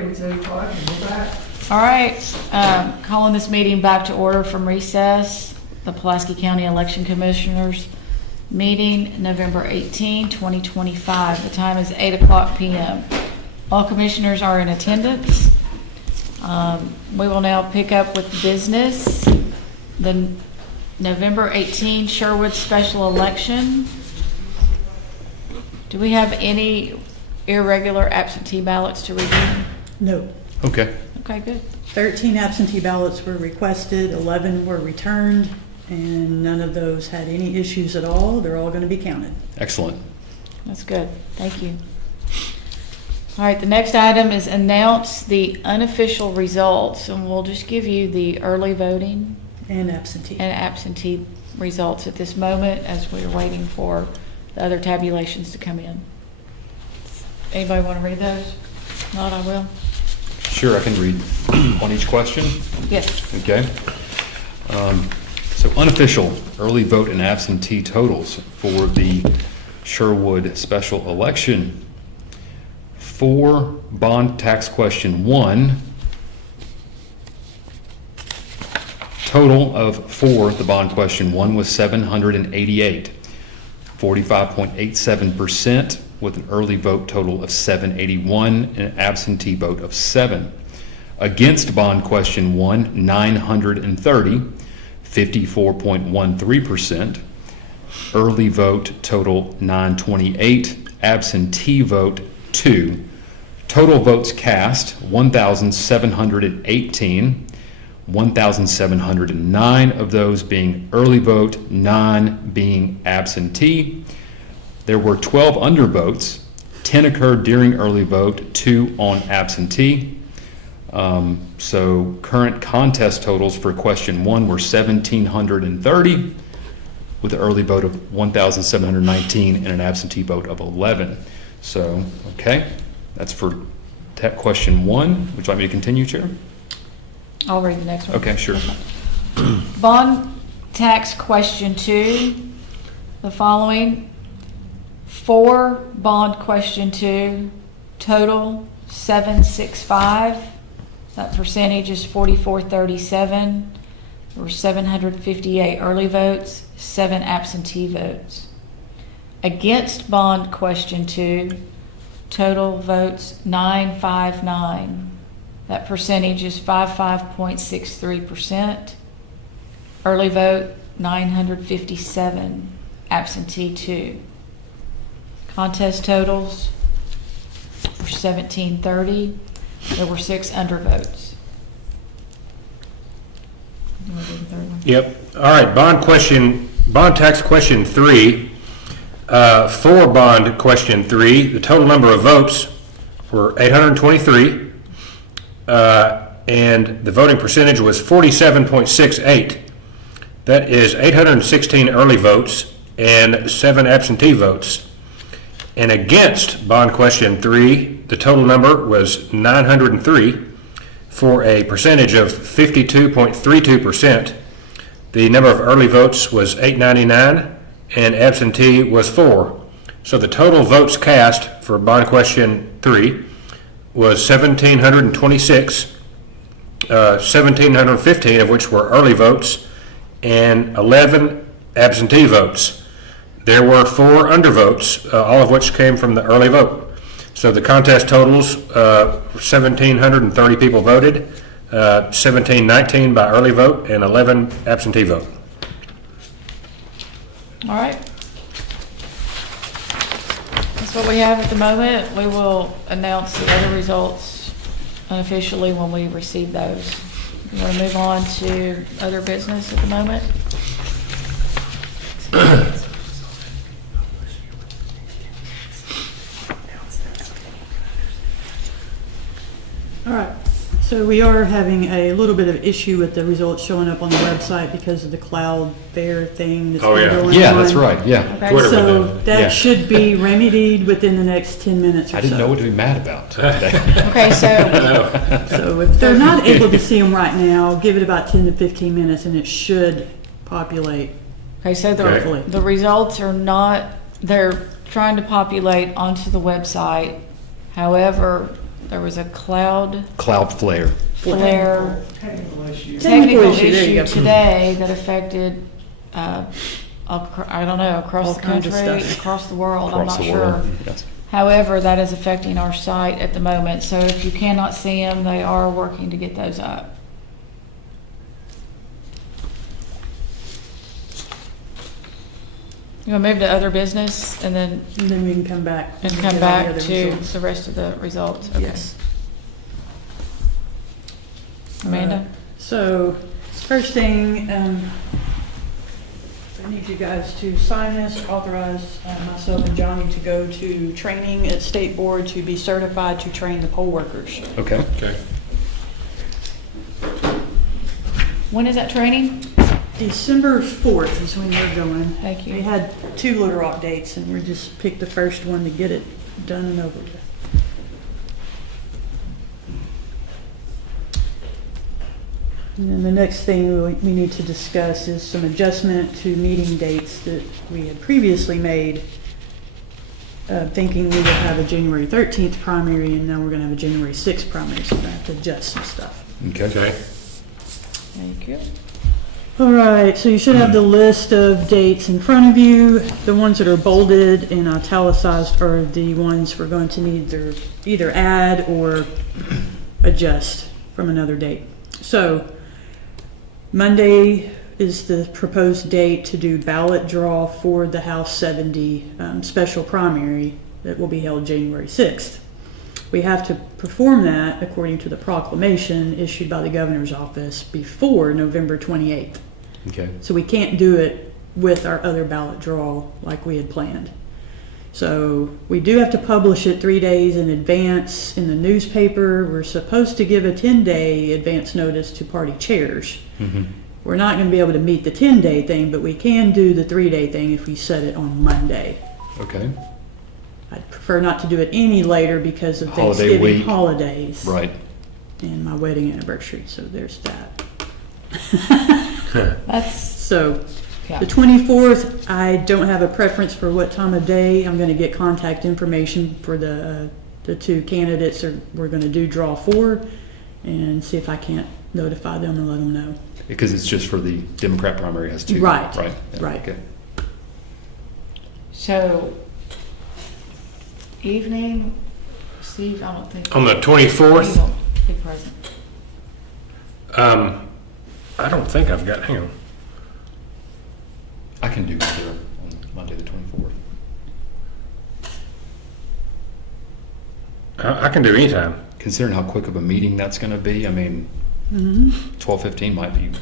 break at 7 o'clock and we're back. All right, calling this meeting back to order from recess. The Pulaski County Election Commissioners meeting November 18, 2025. The time is 8 o'clock p.m. All commissioners are in attendance. We will now pick up with business. The November 18 Sherwood special election. Do we have any irregular absentee ballots to review? No. Okay. Okay, good. 13 absentee ballots were requested, 11 were returned, and none of those had any issues at all. They're all going to be counted. Excellent. That's good. Thank you. All right, the next item is announce the unofficial results, and we'll just give you the early voting And absentee. and absentee results at this moment as we're waiting for the other tabulations to come in. Anybody want to read those? If not, I will. Sure, I can read on each question. Yes. Okay. So unofficial early vote and absentee totals for the Sherwood special election. For bond tax question 1, total of for the bond question 1 was 788, 45.87%, with an early vote total of 781 and an absentee vote of 7. Against bond question 1, 930, 54.13%. Early vote total 928, absentee vote 2. Total votes cast 1,718, 1,709 of those being early vote, 9 being absentee. There were 12 undervotes, 10 occurred during early vote, 2 on absentee. So current contest totals for question 1 were 1,730 with an early vote of 1,719 and an absentee vote of 11. So, okay, that's for question 1. Would you like me to continue, Chair? I'll read the next one. Okay, sure. Bond tax question 2, the following. For bond question 2, total 765. That percentage is 44.37. There were 758 early votes, 7 absentee votes. Against bond question 2, total votes 959. That percentage is 55.63%. Early vote 957, absentee 2. Contest totals were 1,730. There were 6 undervotes. You want to do the third one? Yep. All right. Bond tax question 3. For bond question 3, the total number of votes were 823, and the voting percentage was 47.68. That is 816 early votes and 7 absentee votes. And against bond question 3, the total number was 903 for a percentage of 52.32%. The number of early votes was 899 and absentee was 4. So the total votes cast for bond question 3 was 1,726, 1,715 of which were early votes and 11 absentee votes. There were 4 undervotes, all of which came from the early vote. So the contest totals, 1,730 people voted, 1,719 by early vote, and 11 absentee vote. All right. That's what we have at the moment. We will announce the other results unofficially when we receive those. We want to move on to other business at the moment. All right. So we are having a little bit of issue with the results showing up on the website because of the cloud bear thing that's Oh, been yeah. going Yeah, on. that's right. Yeah. Okay. Twitter. So that Yeah. should be remedied within the next 10 minutes or so. I didn't know what to be mad about. Okay, so So if they're not able to see them right now, give it about 10 to 15 minutes and it should populate. okay, so Okay. the results are not, they're trying to populate onto the website. However, there was a cloud Cloud flare. flare Technical issue, technical there you issue go. today that affected, I don't know, across All the kinds of country, stuff. across the world, I'm Across not the sure. world. Yes. However, that is affecting our site at the moment, so if you cannot see them, they are working to get those up. You want to move to other business and then we can come back. And get come all the back other to results. the rest of the results? Okay. Yes. Amanda? So, first thing, I need you guys to sign this, authorize myself and Johnny to go to training at State Board to be certified to train the poll workers. Okay. Okay. When is that training? December 4th is when you're going. Thank you. We had 2 Little Rock dates, and we just picked the first one to get it done and over with. And then the next thing we need to discuss is some adjustment to meeting dates that we had previously made, thinking we would have a January 13th primary, and now we're going to have a January 6th primary, so we're going to have to adjust some stuff. Okay. Okay. Thank you. All right, so you should have the list of dates in front of you. The ones that are bolded and italicized are the ones we're going to need to either add or adjust from another date. So Monday is the proposed date to do ballot draw for the House 70 special primary that will be held January 6th. We have to perform that according to the proclamation issued by the governor's office before November 28th. Okay. So we can't do it with our other ballot draw like we had planned. So we do have to publish it 3 days in advance in the newspaper. We're supposed to give a 10-day advance notice to party chairs. Mm-hmm. We're not going to be able to meet the 10-day thing, but we can do the 3-day thing if we set it on Monday. Okay. I'd prefer not to do it any later because of Holiday Thanksgiving week. holidays Right. and my wedding anniversary. So there's that. That's, So yeah. the 24th, I don't have a preference for what time of day. I'm going to get contact information for the 2 candidates that we're going to do draw for and see if I can't notify them and let them know. Because it's just for the Democrat primary has 2. Right. Right. Yeah. Right. Okay. So, evening, Steve, I don't think. On the You 24th, won't be present. I don't think I've got, hang on. I can do either on Monday the 24th. I can do anytime. Considering how quick of a meeting that's going to be, I mean, 12:15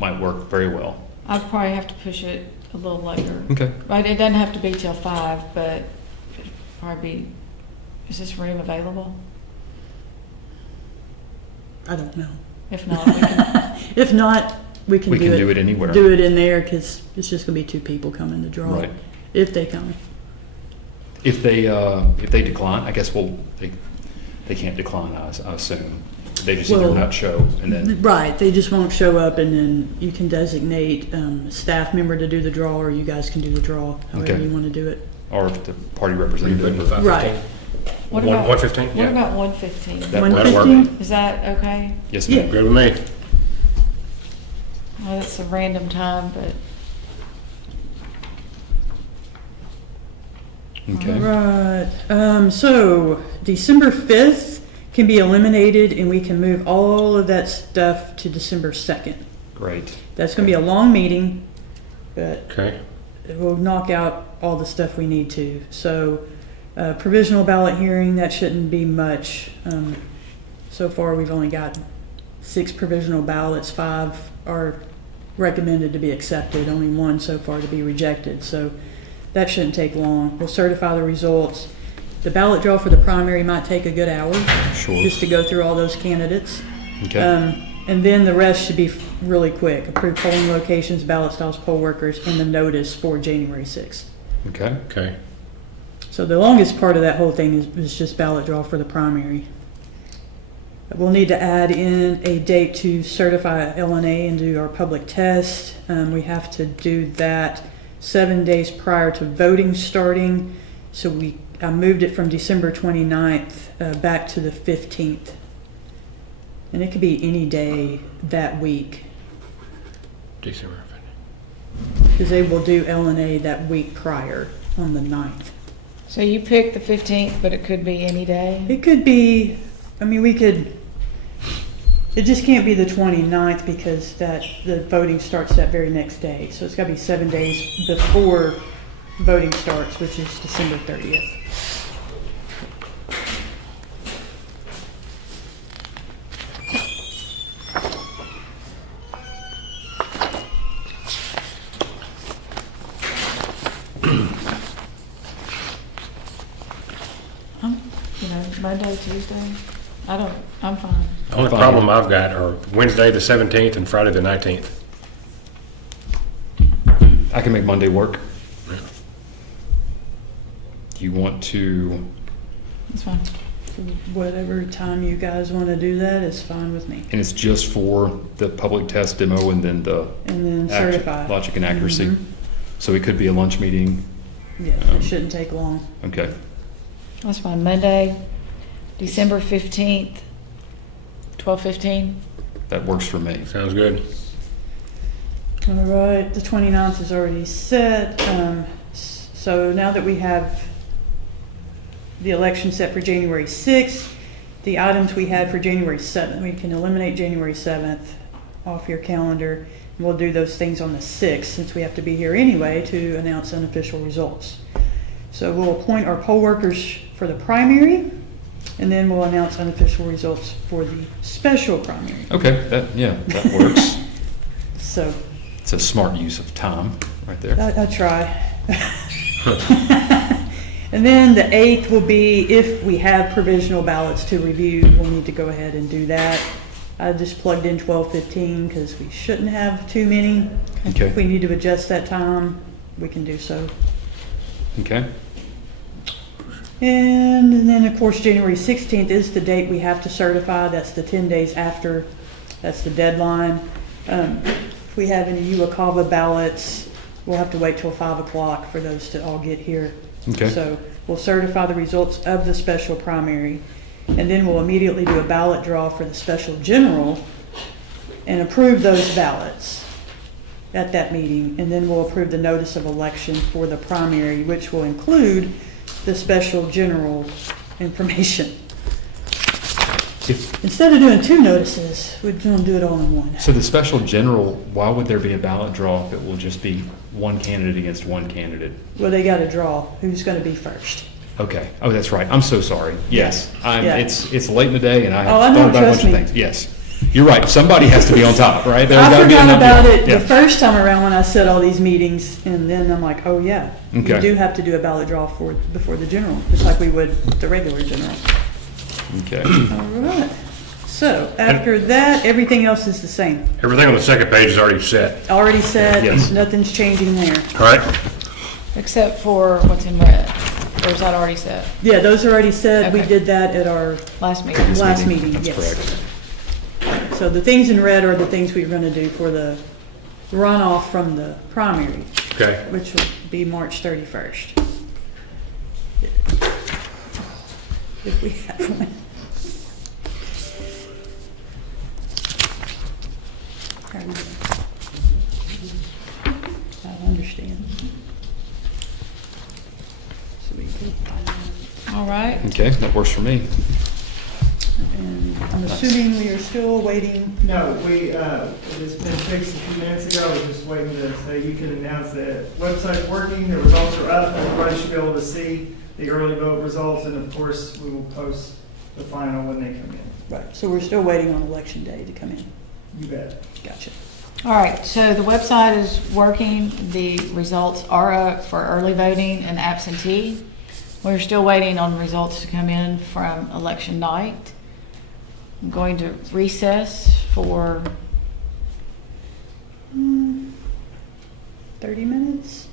might work very well. I'd probably have to push it a little later. Okay. Right, it doesn't have to be till 5, but it'd probably be, is this room available? I don't know. If not, we can, If not, we can, We can do it anywhere. Do it in there because it's just going to be 2 people coming to draw. Right. If they come. If they decline, I guess they can't decline. I assume they just either Well, not show and then Right, they just won't show up, and then you can designate a staff member to do the draw, or you guys can do the draw, however Okay. you want to do it. or if the party Are you representative. putting 5:15? Right. what about? 1:15? What Yeah. about 1:15? That- That'll work. 1:15? Is that okay? Yes, Yeah. ma'am. Good with me. Well, that's a random time, but Okay. Right, so December 5th can be eliminated, and we can move all of that stuff to December 2nd. Great. That's going to be a long meeting, but Okay. we'll knock out all the stuff we need to. So, provisional ballot hearing, that shouldn't be much. So far, we've only got 6 provisional ballots. 5 are recommended to be accepted, only 1 so far to be rejected. So that shouldn't take long. We'll certify the results. The ballot draw for the primary might take a good hour, Sure. just to go through all those candidates. Okay. And then the rest should be really quick. Approve polling locations, ballot styles, poll workers, and the notice for January 6th. Okay. Okay. So the longest part of that whole thing is just ballot draw for the primary. We'll need to add in a date to certify LNA and do our public test. We have to do that 7 days prior to voting starting, so we I moved it from December 29th back to the 15th. And it could be any day that week, December. because they will do L&A that week prior on the 9th. So you picked the 15th, but it could be any day? It could be, I mean, we could, it just can't be the 29th because the voting starts that very next day. So it's got to be 7 days before voting starts, which is December 30th. Monday, Tuesday? I'm fine. The only Fine. problem I've got are Wednesday, the 17th, and Friday, the 19th. I can make Monday work. Do you want to, It's fine. Whatever time you guys want to do that is fine with me. and it's just for the public test demo and then the And then act- certify. logic and accuracy? Mhm. So it could be a lunch meeting. Yes, it shouldn't take long. Okay. That's fine. Monday, December 15th, 12:15. That works for me. Sounds good. All right, the 29th is already set. So now that we have the election set for January 6th, the items we had for January 7th, we can eliminate January 7th off your calendar. And we'll do those things on the 6th, since we have to be here anyway to announce unofficial results. So we'll appoint our poll workers for the primary, and then we'll announce unofficial results for the special primary. Okay, that works. So It's a smart use of time right there. I try. And then the 8th will be, if we have provisional ballots to review, we'll need to go ahead and do that. I just plugged in 12:15 because we shouldn't have too many. Okay. If we need to adjust that time, we can do so. Okay. And then, of course, January 16th is the date we have to certify. That's the 10 days after. That's the deadline. If we have any UACAVA ballots, we'll have to wait till 5 o'clock for those to all get here. Okay. So we'll certify the results of the special primary, and then we'll immediately do a ballot draw for the special general and approve those ballots at that meeting. And then we'll approve the notice of election for the primary, which will include the special general information. If, Instead of doing 2 notices, we're going to do it all in one. so the special general, why would there be a ballot draw if it will just be one candidate against one candidate? Well, they got to draw who's going to be first. Okay. Oh, that's right. I'm so sorry. Yes. Yeah. It's late in the day and I Oh, I have know, thought about a trust bunch of me. things. Yes. You're right. Somebody has to be on top, right? There's I gotta be a forgot number. about it Yeah. the first time around when I set all these meetings, and then I'm like, oh yeah, Okay. we do have to do a ballot draw before the general, just like we would the regular general. Okay. All right. So after that, everything else is the same. Everything on the second page is already set. Already said, Yes. nothing's changing there. All right? Except for what's in red. Or is that already set? Yeah, those are already said. We Okay. did that at our Last meeting. last meeting. That's Yes. correct. So the things in red are the things we're going to do for the runoff from the primary, Okay. which will be March 31st. If we have one. How are you doing? I understand. So we did that. All right. Okay. That works for me. And I'm assuming we are still waiting. No, it has been fixed a few minutes ago. I was just waiting to say you can announce that website's working, the results are up, everybody should be able to see the early vote results, and of course, we will post the final when they come in. Right, so we're still waiting on election day to come in. You bet. Gotcha. All right, so the website is working. The results are up for early voting and absentee. We're still waiting on results to come in from election night. I'm going to recess for 30 minutes?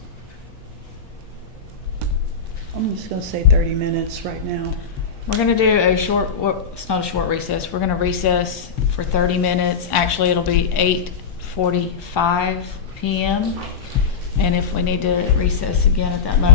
I'm just gonna say 30 minutes right now. We're going to do a short, well, it's not a short recess. We're going to recess for 30 minutes. Actually, it'll be 8:45 p.m. And if we need to recess again at that moment,